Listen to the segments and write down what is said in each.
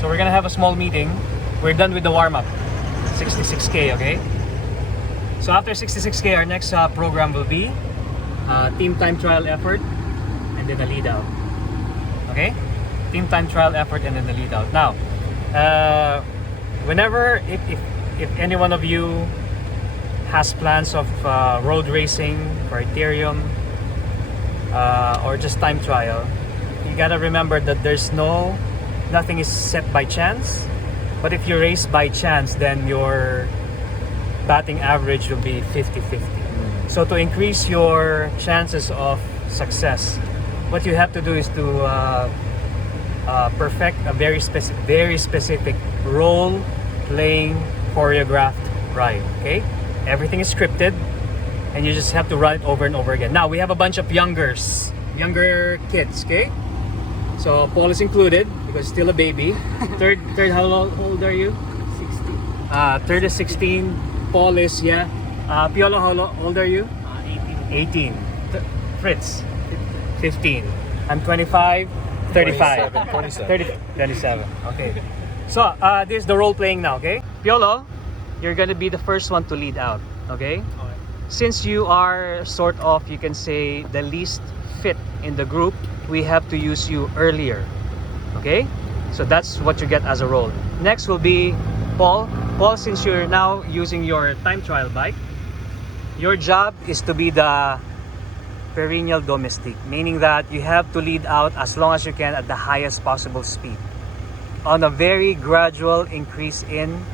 So we're gonna have a small meeting. We're done with the warm-up. 66K, okay? So after 66K, our next program will be team time trial effort and then a lead out. Okay? Team time trial effort and then the lead out. Now, whenever, if any one of you has plans of road racing, criterium, or just time trial, you gotta remember that nothing is set by chance. But if you race by chance, then your batting average will be 50-50. So to increase your chances of success, what you have to do is to perfect a very specific role-playing choreographed ride. Okay, everything is scripted, and you just have to run it over and over again. Now we have a bunch of younger kids. Okay, so Paul is included because he's still a baby. Third, how old are you? 16. Third is 16. Paul is Piolo, how old are you? 18. Fritz, 15. I'm 25. 35. 27. Okay. So this is the role playing now. Okay. Piolo, you're gonna be the first one to lead out. Okay. Since you are sort of, you can say, the least fit in the group, we have to use you earlier. Okay, so that's what you get as a role. Next will be Paul. Paul, since you're now using your time trial bike, your job is to be the perennial domestique, meaning that you have to lead out as long as you can at the highest possible speed on a very gradual increase in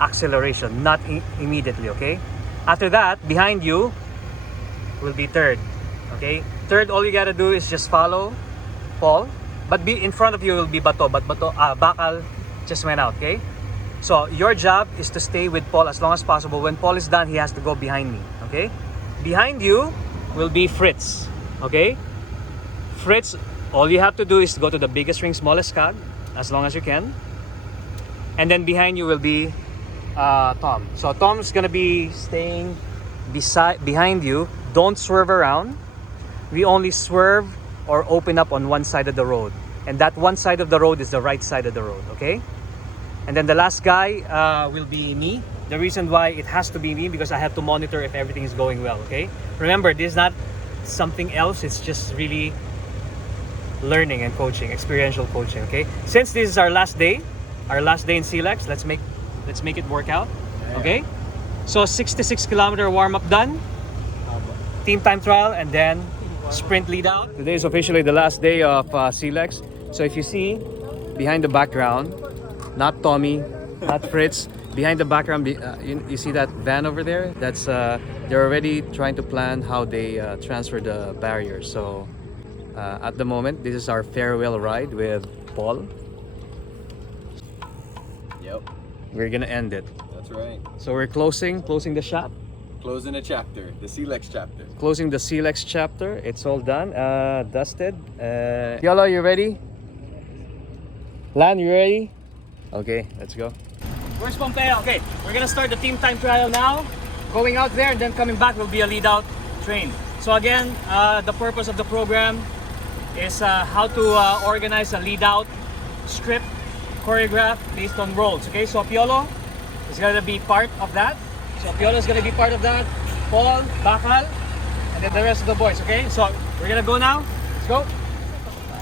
acceleration, not immediately. Okay, after that, behind you will be third. Okay, third, all you gotta do is just follow Paul, but in front of you will be Bato, but Bakal just went out. Okay, so your job is to stay with Paul as long as possible. When Paul is done, he has to go behind me. Okay, behind you will be Fritz. Okay, Fritz, all you have to do is go to the biggest ring, smallest cog as long as you can, and then behind you will be Tom. So Tom's gonna be staying behind you. Don't swerve around. We only swerve or open up on one side of the road, and that one side of the road is the right side of the road. Okay, and then the last guy will be me. The reason why it has to be me, because I have to monitor if everything is going well. Okay, remember, this is not something else. It's just really learning and coaching, experiential coaching. Okay, since this is our last day in CLLEX, let's make it work out. Okay, so 66 kilometer warm-up done, team time trial, and then sprint lead out. Today is officially the last day of CLLEX. So if you see behind the background, not Tommy, not Fritz, behind the background, you see that van over there? That's they're already trying to plan how they transfer the barriers. So at the moment, this is our farewell ride with Paul. Yep. We're gonna end it. That's right. So we're closing the shop. Closing a chapter, the CLLEX chapter. Closing the CLLEX chapter. It's all done, dusted. Yolo, you ready? Lan, you ready? Okay, let's go. Where's Pompeo? Okay, we're gonna start the team time trial now. Going out there and then coming back will be a lead out train. So again, the purpose of the program is how to organize a lead out script, choreograph based on roles. Okay, so Piolo is gonna be part of that. So Piolo is gonna be part of that. Paul, Bakal, and then the rest of the boys. Okay, so we're gonna go now. Let's go.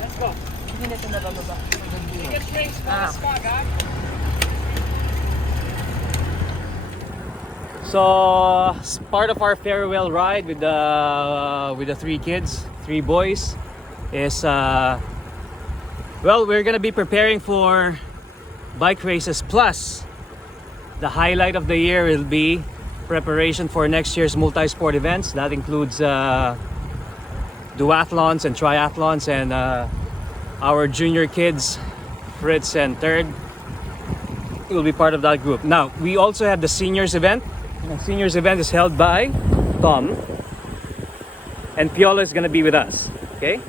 Let's go. So part of our farewell ride with the three kids, three boys, is well, we're gonna be preparing for bike races, plus the highlight of the year will be preparation for next year's multi-sport events. That includes duathlons and triathlons, and our junior kids, Fritz and Third, will be part of that group. Now, we also have the seniors event. The seniors event is held by Tom, and Piolo is gonna be with us. Okay?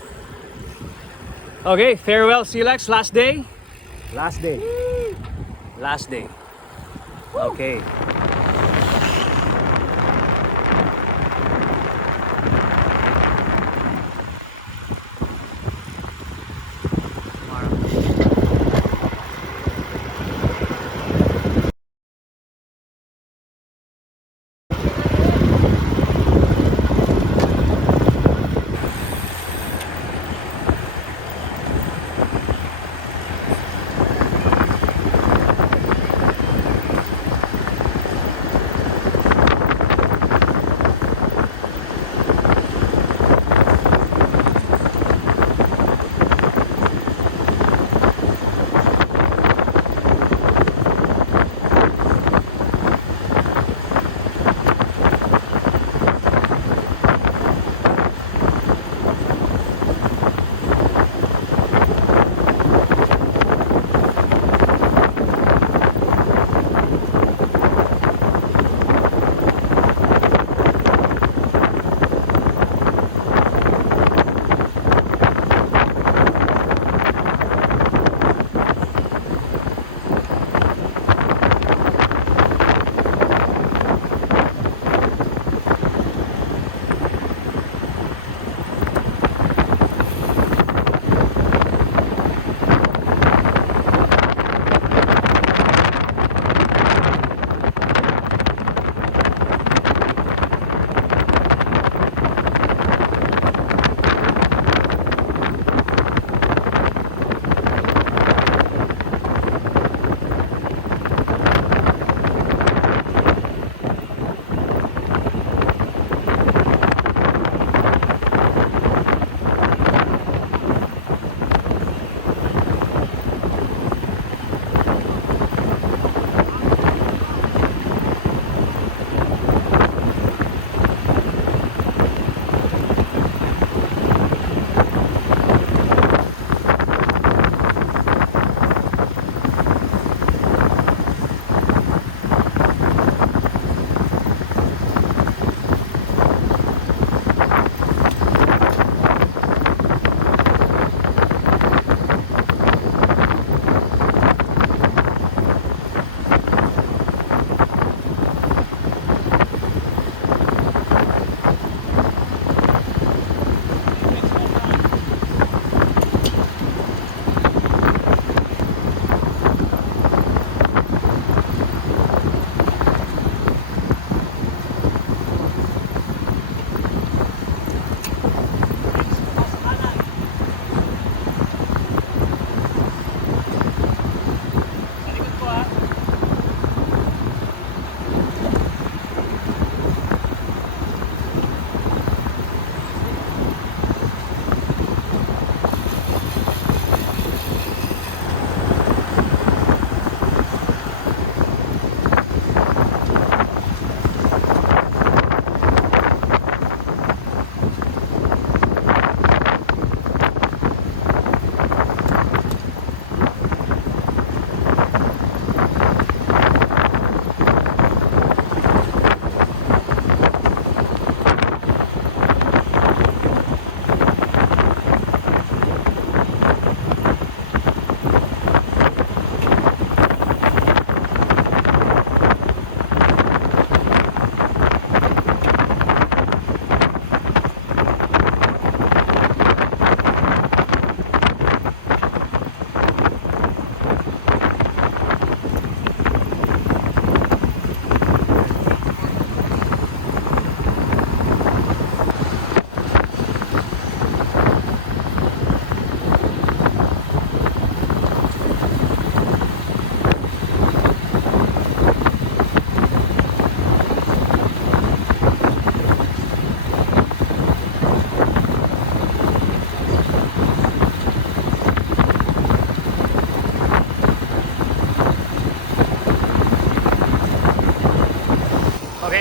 Okay, farewell CLLEX, last day. Last day. Last day. Okay.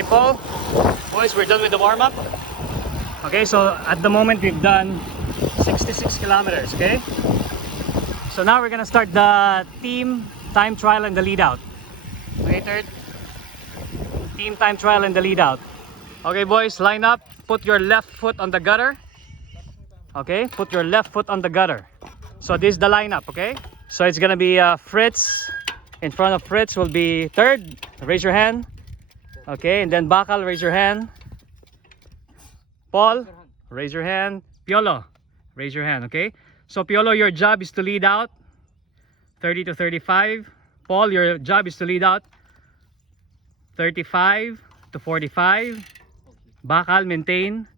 Okay, Paul. Boys, we're done with the warm-up. Okay, so at the moment we've done 66 kilometers, okay? So now we're gonna start the team time trial and the lead out. Okay, third. Team time trial and the lead out. Okay, boys, line up. Put your left foot on the gutter. Okay, put your left foot on the gutter. So this is the lineup, okay? So it's gonna be Fritz. In front of Fritz will be third. Raise your hand. Okay, and then Bakal, raise your hand. Paul, raise your hand. Piolo, raise your hand, okay? So Piolo, your job is to lead out 30 to 35. Paul, your job is to lead out 35 to 45. Bakal, maintain.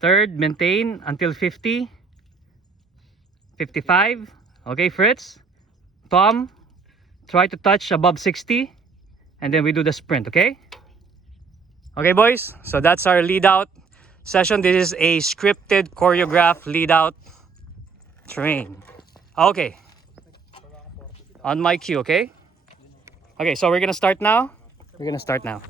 Third, maintain until 50. 55. Okay, Fritz. Tom, try to touch above 60. And then we do the sprint, okay? Okay, boys. So that's our lead out session. This is a scripted, choreographed lead out train. Okay. On my cue, okay? Okay, so we're gonna start now. We're gonna start now.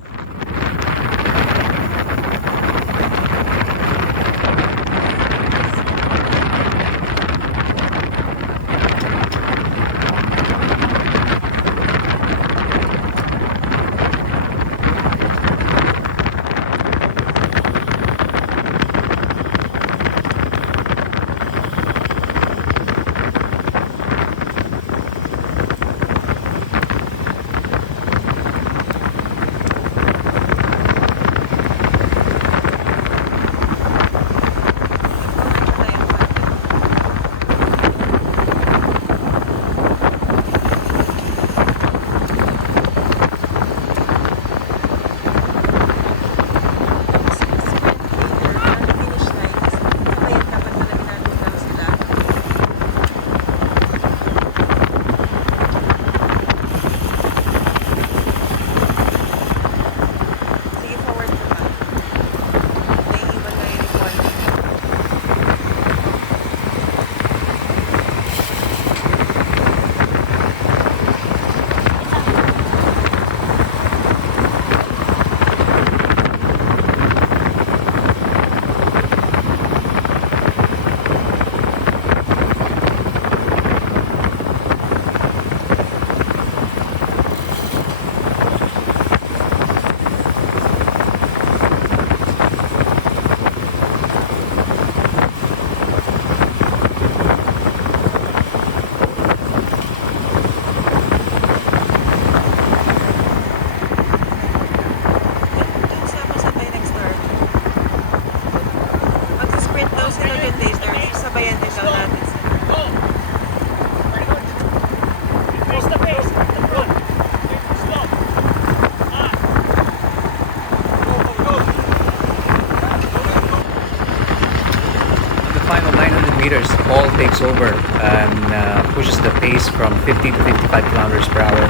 Final 900 meters, Paul takes over and pushes the pace from 50 to 55 kilometers per hour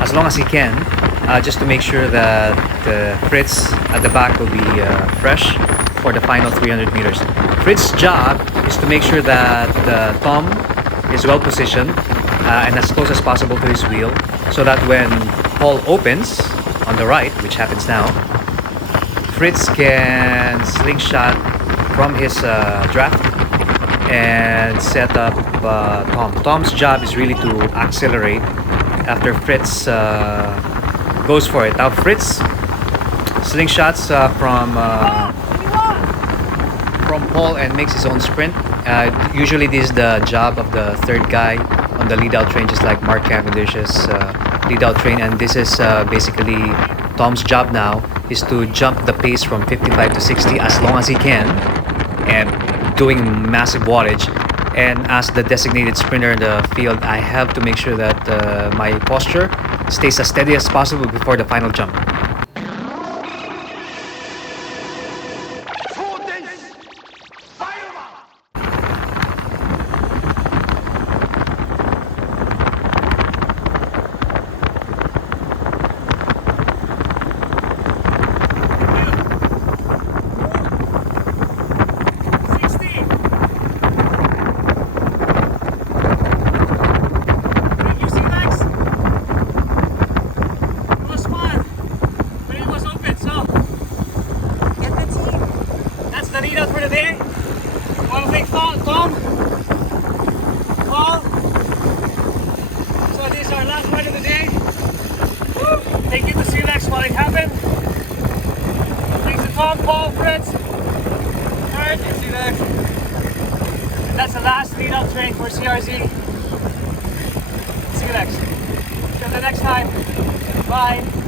as long as he can, just to make sure that Fritz at the back will be fresh for the final 300 meters. Fritz's job is to make sure that Tom is well positioned and as close as possible to his wheel, so that when Paul opens on the right, which happens now, Fritz can slingshot from his draft and set up Tom. Tom's job is really to accelerate after Fritz goes for it. Now Fritz slingshots from Paul and makes his own sprint. Usually this is the job of the third guy on the lead out train, just like Mark Cavendish's lead out train, and this is basically Tom's job now, is to jump the pace from 55 to 60 as long as he can, and doing massive wattage. And as the designated sprinter in the field, I have to make sure that my posture stays as steady as possible before the final jump. That's the last lead-out train for CRZ. CLLEX. Till the next time. Bye.